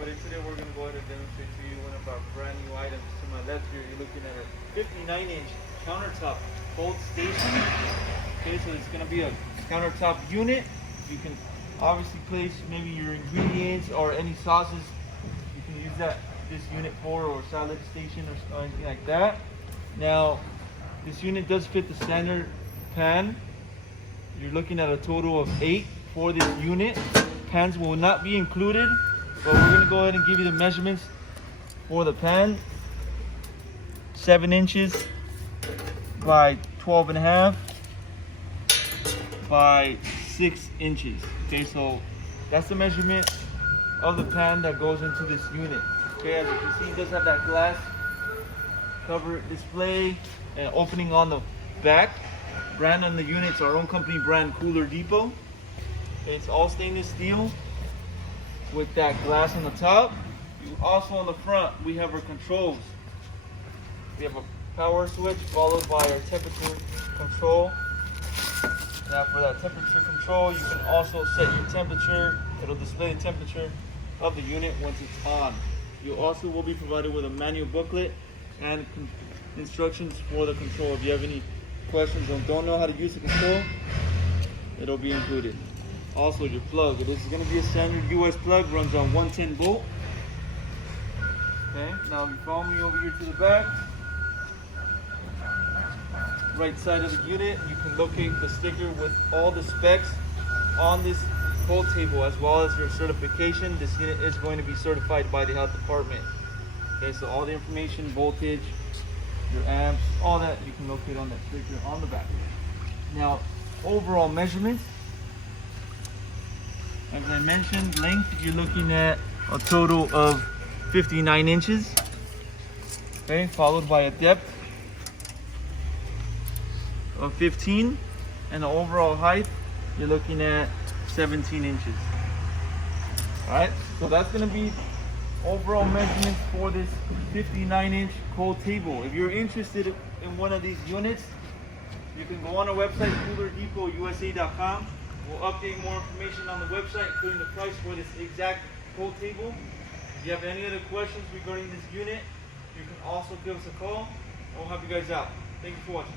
everybody, today we're going to go ahead and demonstrate to you one of our brand new items. To my left here, you're looking at a 59-inch countertop cold station. Okay, so it's going to be a countertop unit. You can obviously place maybe your ingredients or any sauces. You can use this unit for, or salad station or anything like that. Now, this unit does fit the standard pan. You're looking at a total of 8 for this unit. Pans will not be included, but we're going to go ahead and give you the measurements for the pan. 7 inches by 12.5 by 6 inches. Okay, so that's the measurement of the pan that goes into this unit. Okay, as you can see, it does have that glass cover display and opening on the back. Brand on the unit, it's our own company brand, Cooler Depot. Okay, it's all stainless steel with that glass on the top. Also on the front, we have our controls. We have a power switch followed by our temperature control. Now for that temperature control, you can also set your temperature. It'll display the temperature of the unit once it's on. You also will be provided with a manual booklet and instructions for the control. If you have any questions or don't know how to use the control, it'll be included. Also your plug. This is going to be a standard US plug, runs on 110 volt. Okay, now if you follow me over here to the back, right side of the unit, you can locate the sticker with all the specs on this cold table, as well as your certification. This unit is going to be certified by the health department. Okay, so all the information, voltage, your amps, all that you can locate on that sticker on the back. Now, overall measurements, as I mentioned, length, you're looking at a total of 59 inches. Okay, followed by a depth of 15, and the overall height, you're looking at 17 inches. All right, so that's going to be overall measurements for this 59-inch cold table. If you're interested in one of these units, you can go on our website, coolerdepot.usa.com. We'll update more information on the website, including the price for this exact cold table. If you have any other questions regarding this unit, you can also give us a call, and we'll help you guys out. Thank you for watching.